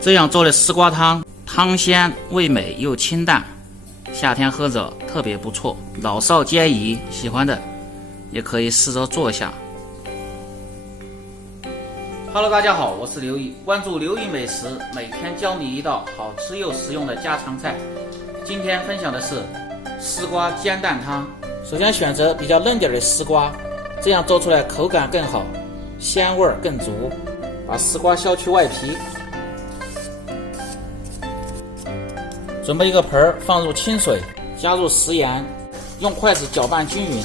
这样做的丝瓜汤，汤鲜味美又清淡，夏天喝着特别不错。老少皆宜，喜欢的也可以试着做一下。Hello， 大家好，我是刘毅，关注刘毅美食，每天教你一道好吃又实用的家常菜。今天分享的是丝瓜煎蛋汤。首先选择比较嫩点的丝瓜，这样做出来口感更好，鲜味更足。把丝瓜削去外皮，准备一个盆，放入清水，加入食盐，用筷子搅拌均匀，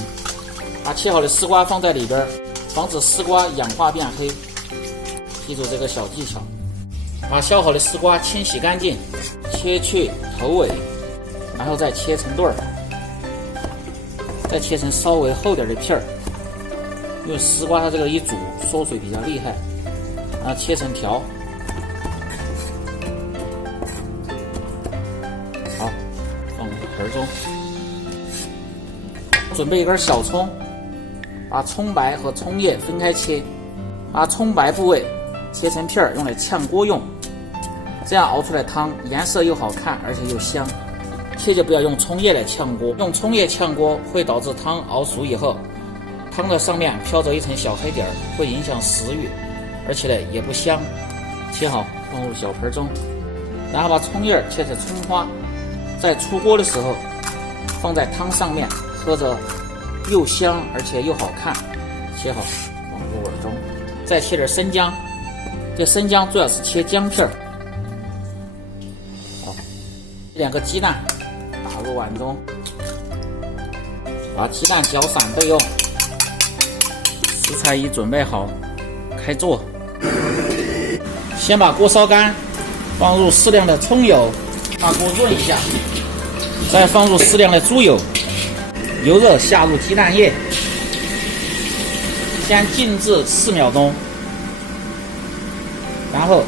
把切好的丝瓜放在里边，防止丝瓜氧化变黑。记住这个小技巧。把削好的丝瓜清洗干净，切去头尾，然后再切成段儿，再切成稍微厚点的片儿。因为丝瓜它这个一煮缩水比较厉害，然后切成条。好，放入盆中。准备一根小葱，把葱白和葱叶分开切，把葱白部位切成片儿，用来炝锅用。这样熬出来汤颜色又好看，而且又香。切记不要用葱叶来炝锅，用葱叶炝锅会导致汤熬熟以后，汤的上面飘着一层小黑点，会影响食欲，而且呢也不香。切好放入小盆中，然后把葱叶切成葱花，在出锅的时候放在汤上面，喝着又香而且又好看。切好放入碗中，再切点生姜，这生姜最好是切姜片。好，2个鸡蛋打入碗中，把鸡蛋搅散备用。食材已准备好，开做。先把锅烧干，放入适量的葱油，把锅润一下，再放入适量的猪油，油热下入鸡蛋液，先静置4秒钟，然后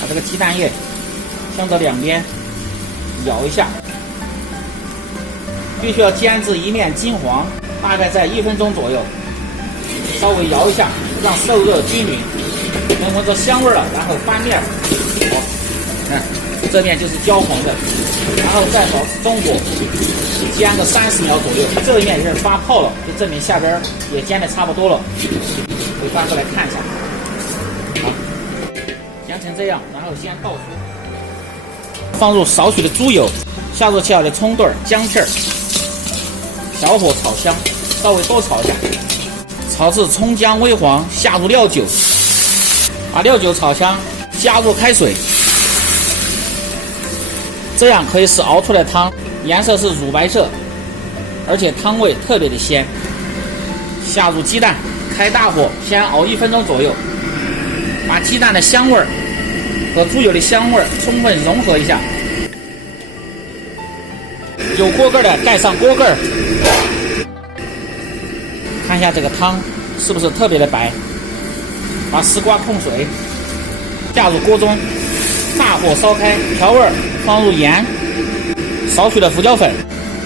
把这个鸡蛋液向着两边摇一下，必须要煎至一面金黄，大概在1分钟左右。稍微摇一下，让受热均匀，能闻着香味了，然后翻面。好，看这面就是焦黄的，然后再保持中火，煎个30秒左右。这一面也是发泡了，就证明下边也煎的差不多了。可以翻过来看一下。好，煎成这样，然后先倒出，放入少许的猪油，下入切好的葱段、姜片，小火炒香，稍微多炒一下。炒至葱姜微黄，下入料酒，把料酒炒香，加入开水，这样可以使熬出来的汤颜色是乳白色，而且汤味特别的鲜。下入鸡蛋，开大火先熬1分钟左右，把鸡蛋的香味和猪油的香味充分融合一下。有锅盖的盖上锅盖，看一下这个汤是不是特别的白。把丝瓜控水，下入锅中，大火烧开，调味放入盐，少许的胡椒粉，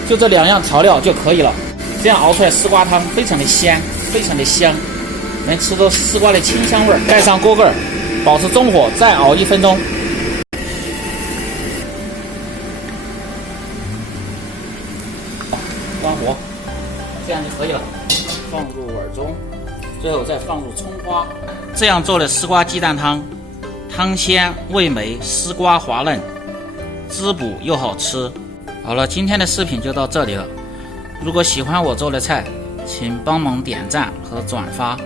就这2样调料就可以了。这样熬出来丝瓜汤非常的鲜，非常的香，能吃到丝瓜的清香味。盖上锅盖，保持中火，再熬1分钟。关火，这样就可以了。放入碗中，最后再放入葱花。这样做的丝瓜鸡蛋汤，汤鲜味美，丝瓜滑嫩，滋补又好吃。好了，今天的视频就到这里了。如果喜欢我做的菜，请帮忙点赞和转发。